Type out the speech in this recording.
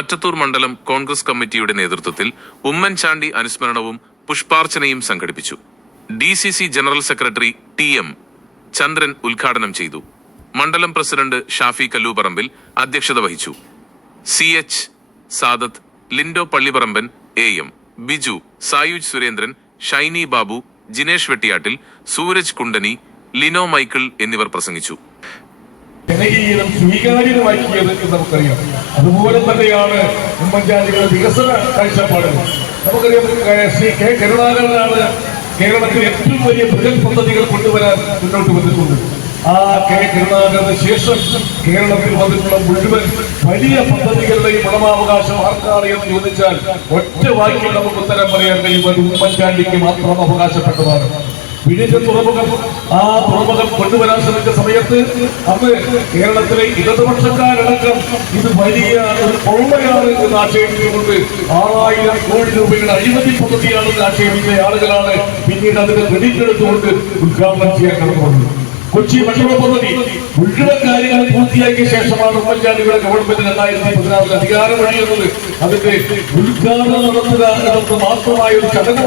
മറ്റത്തൂർ മണ്ഡലം കോൺഗ്രസ് കമ്മിറ്റിയുടെ നേതൃത്വത്തിൽ ഉമ്മൻചാണ്ടി അനുസ്മരണവും പുഷ്പാർച്ചനയും സംഘടിപ്പിച്ചു. D C C general secretary T M Chandran ഉദ്ഘാടനം ചെയ്തു. മണ്ഡലം പ്രസിഡന്റ് ഷാഫി കല്ലൂപറമ്പിൽ അധ്യക്ഷത വഹിച്ചു. C H Sadath Lindo Pallipparamban A M Biju Sayuj Surendran Shiny Babu Jinesh Vettiyattil Sooraj Kundani Lino Michael എന്നിവർ പ്രസംഗിച്ചു. ജനകീയം സ്വീകാര്യമാക്കിയത് എന്ന് നമുക്കറിയാം. അതുപോലെ തന്നെയാണ് ഉമ്മൻചാണ്ടിയുടെ വികസന കാഴ്ചപ്പാട്. നമുക്കറിയാം ശ്രീ കെ കരുണാകരനാണ് കേരളത്തിൽ ഏറ്റവും വലിയ ബൃഹൽ പദ്ധതികൾ കൊണ്ടുവരാൻ മുന്നോട്ട് വന്നിട്ടുണ്ട്. ആ കെ കരുണാകരന് ശേഷം കേരളത്തിൽ വന്നിട്ടുള്ള മുഴുവൻ വലിയ പദ്ധതികളുടെയും ഉടമാവകാശം ആർക്കാണ് എന്ന് ചോദിച്ചാൽ ഒറ്റ വാക്കിൽ നമുക്ക് ഉത്തരം പറയാൻ കഴിയും അത് ഉമ്മൻചാണ്ടിക്ക് മാത്രം അവകാശപ്പെട്ടതാണ്. വിഴിഞ്ഞ തുറമുഖം ആ തുറമുഖം കൊണ്ടുവരാൻ ശ്രമിച്ച സമയത്ത് അന്ന് കേരളത്തിലെ ഇടതുപക്ഷക്കാരടക്കം ഇത് വലിയ ഒരു കൊള്ളയാണ് എന്ന് ആക്ഷേപിച്ചുകൊണ്ട് ആറായിരം കോടി രൂപയുടെ അഴിമതി പദ്ധതിയാണെന്ന് ആക്ഷേപിച്ച ആളുകളാണ് പിന്നീട് അതിന് ക്രെഡിറ്റ് ഉദ്ഘാടനം ചെയ്യാൻ കടന്നുകൊണ്ടത് കൊച്ചി മെട്രോ പദ്ധതി മുഴുവൻ കാര്യങ്ങൾ പൂർത്തിയാക്കിയ ശേഷമാണ് ഉമ്മൻചാണ്ടിയുടെ ഗവൺമെന്റ് രണ്ടായിരത്തി പതിനാറിൽ അധികാരം ഒഴിയുന്നത് അതിന്റെ ഉദ്ഘാടനം നടത്തുക എന്നത് മാത്രമായ ഒരു ചടങ്ങ്